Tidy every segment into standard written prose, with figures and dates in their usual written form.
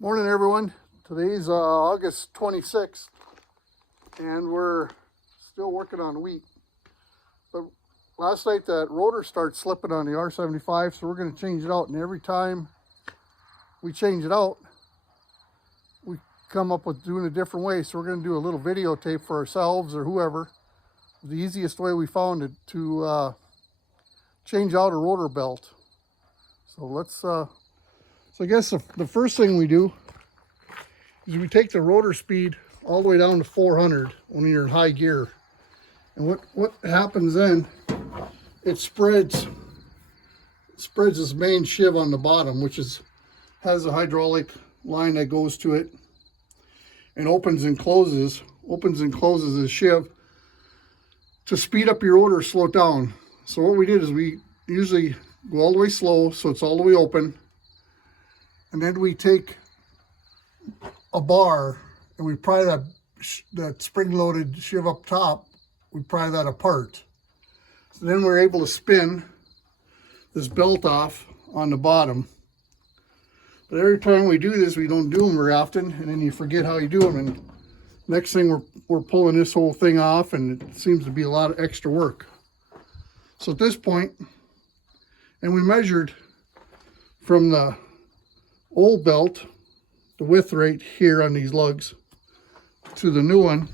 Morning everyone. Today's August 26th and we're still working on wheat. But last night that rotor started slipping on the R75, so we're going to change it out, and every time we change it out we come up with doing a different way. So we're going to do a little videotape for ourselves or whoever, the easiest way we found it to change out a rotor belt. So let's so I guess the first thing we do is we take the rotor speed all the way down to 400 when you're in high gear. And what happens then, it spreads this main sheave on the bottom, which has a hydraulic line that goes to it and opens and closes the sheave to speed up your rotor, slow it down. So what we did is we usually go all the way slow so it's all the way open, and then we take a bar and we pry that spring-loaded sheave up top, we pry that apart. So then we're able to spin this belt off on the bottom. But every time we do this, we don't do them very often, and then you forget how you do them, and next thing we're pulling this whole thing off, and it seems to be a lot of extra work. So at this point, and we measured from the old belt, the width right here on these lugs, to the new one,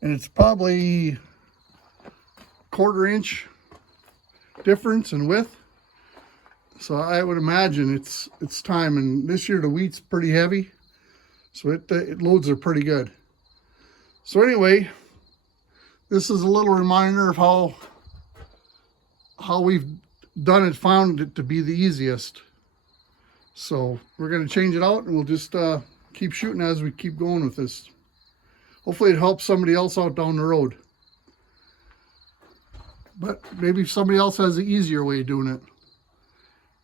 and it's probably 1/4 inch difference in width. So I would imagine it's time. And this year the wheat's pretty heavy, so it loads are pretty good. So anyway, this is a little reminder of how we've done it, found it to be the easiest. So we're going to change it out, and we'll just keep shooting as we keep going with this. Hopefully it helps somebody else out down the road. But maybe somebody else has an easier way of doing it.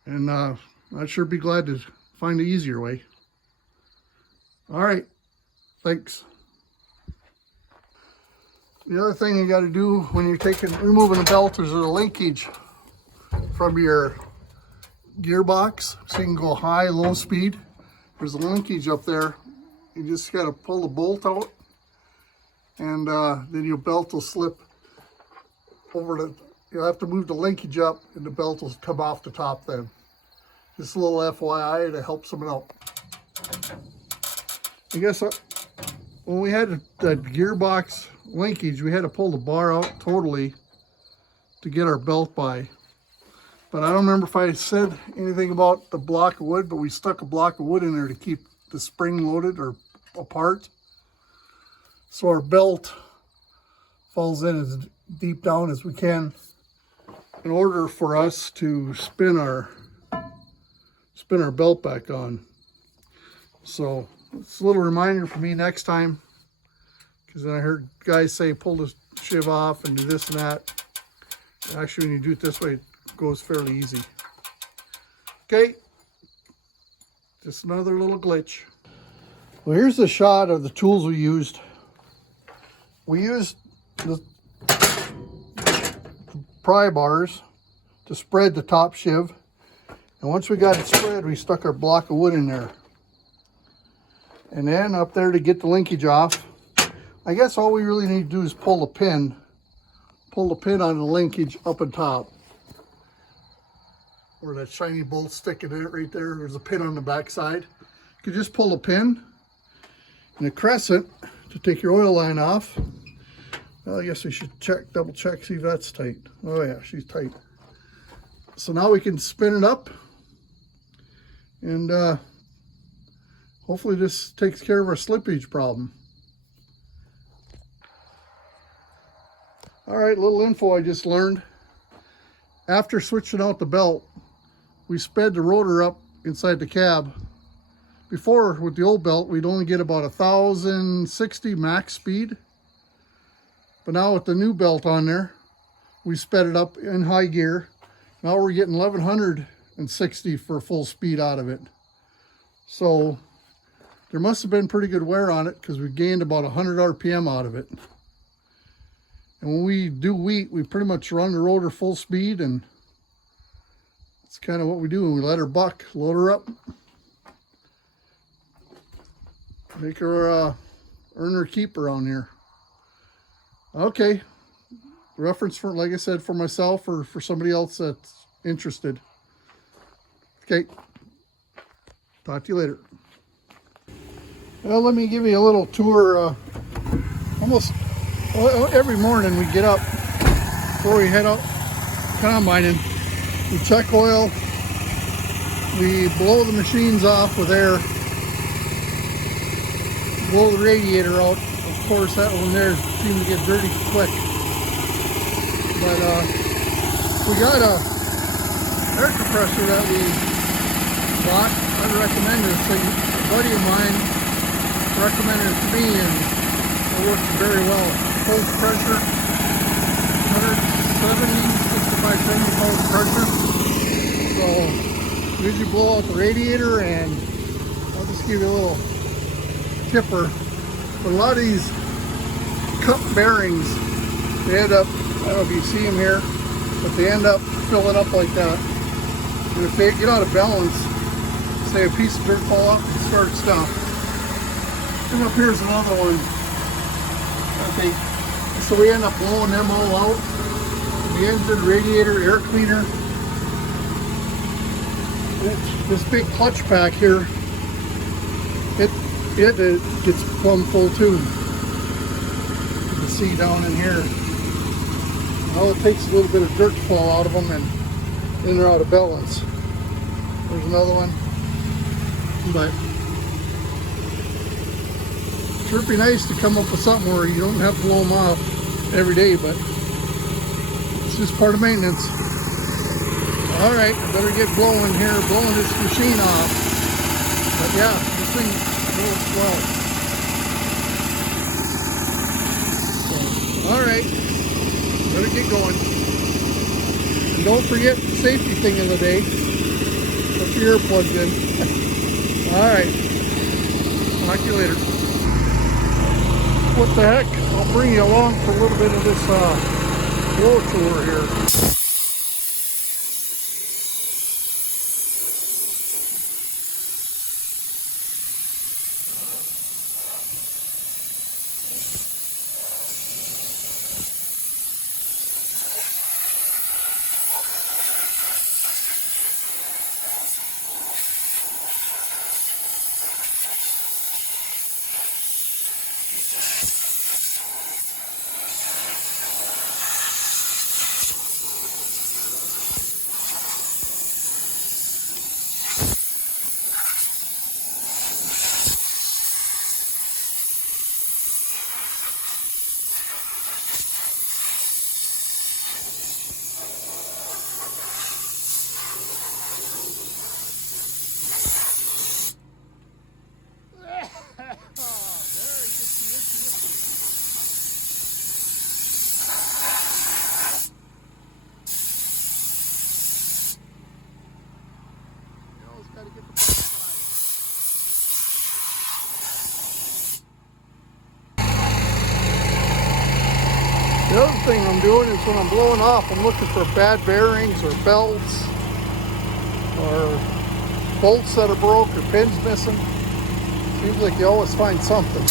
And I'd sure be glad to find the easier way. All right, thanks. The other thing you got to do when you're removing a belt is a linkage from your gearbox, so you can go high, low speed. There's a linkage up there. You just got to pull the bolt out, and then your belt will slip over you'll have to move the linkage up, and the belt will come off the top then. Just a little FYI to help someone out. I guess when we had that gearbox linkage, we had to pull the bar out totally to get our belt by. But I don't remember if I said anything about the block of wood, but we stuck a block of wood in there to keep the spring loaded or apart. So our belt falls in as deep down as we can in order for us to spin our belt back on. So it's a little reminder for me next time, because I heard guys say pull the sheave off and do this and that. Actually, when you do it this way, it goes fairly easy. Okay, just another little glitch. Well, here's the shot of the tools we used. We used the pry bars to spread the top sheave, and once we got it spread, we stuck our block of wood in there, and then up there to get the linkage off. I guess all we really need to do is pull the pin on the linkage up and top, where that shiny bolt sticking in it right there. There's a pin on the back side. You could just pull a pin and a crescent to take your oil line off. Well, I guess we should double check, see if that's tight. Oh yeah, she's tight. So now we can spin it up, and hopefully this takes care of our slippage problem. All right, little info I just learned. After switching out the belt, we sped the rotor up inside the cab. Before, with the old belt, we'd only get about 1,060 max speed. But now with the new belt on there, we sped it up in high gear. Now we're getting 1,160 for full speed out of it. So there must have been pretty good wear on it, because we gained about 100 RPM out of it. And when we do wheat, we pretty much run the rotor full speed, and It's kind of what we do. We let her buck, load her up, make her earn her keep around here. Okay, reference for, like I said, for myself or for somebody else that's interested. Okay, talk to you later. Well, let me give you a little tour. Almost every morning we get up before we head out combining. We check oil, we blow the machines off with air, blow the radiator out. Of course, that one there seems to get dirty quick. But we got a air compressor that we bought. I'd recommend it. So a buddy of mine recommended it to me, and it works very well. Holds pressure, 65, 70 pounds pressure. So usually blow out the radiator, and I'll just give you a little tipper. But a lot of these cup bearings, they end up, I don't know if you see them here, but they end up filling up like that. And if they get out of balance, say a piece of dirt fall out and start stuff. And up here's another one. Okay. So we end up blowing them all out. The engine, radiator, air cleaner. This big clutch pack here, it gets plumb full too. You can see down in here. All it takes a little bit of dirt to fall out of them, and then they're out of balance. There's another one. But sure be nice to come up with something where you don't have to blow them off every day, but it's just part of maintenance. All right, I better get blowing here, blowing this machine off. But yeah, this thing works well. So, all right, better get going. And don't forget the safety thing of the day. Put your earplugs in. All right, talk to you later. What the heck? I'll bring you along for a little bit of this blow tour here. The other thing I'm doing is when I'm blowing off, I'm looking for bad bearings or belts or bolts that are broke or pins missing. Seems like you always find something.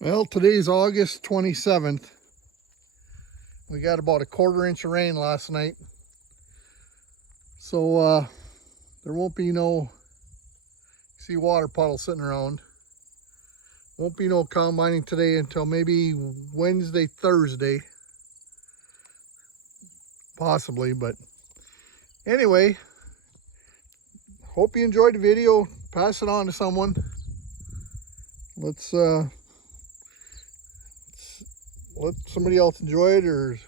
Well, today's August 27th. We got about a 1/4 inch of rain last night. So there won't be no, see water puddles sitting around. Won't be no combining today until maybe Wednesday, Thursday. Possibly, but anyway, hope you enjoyed the video. Pass it on to someone. Let's let somebody else enjoy it or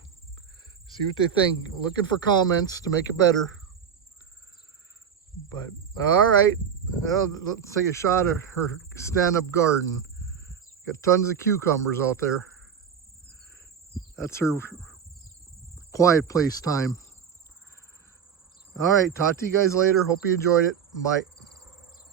see what they think. Looking for comments to make it better. But all right, well, let's take a shot at her stand-up garden. Got tons of cucumbers out there. That's her quiet place time. All right, talk to you guys later. Hope you enjoyed it. Bye.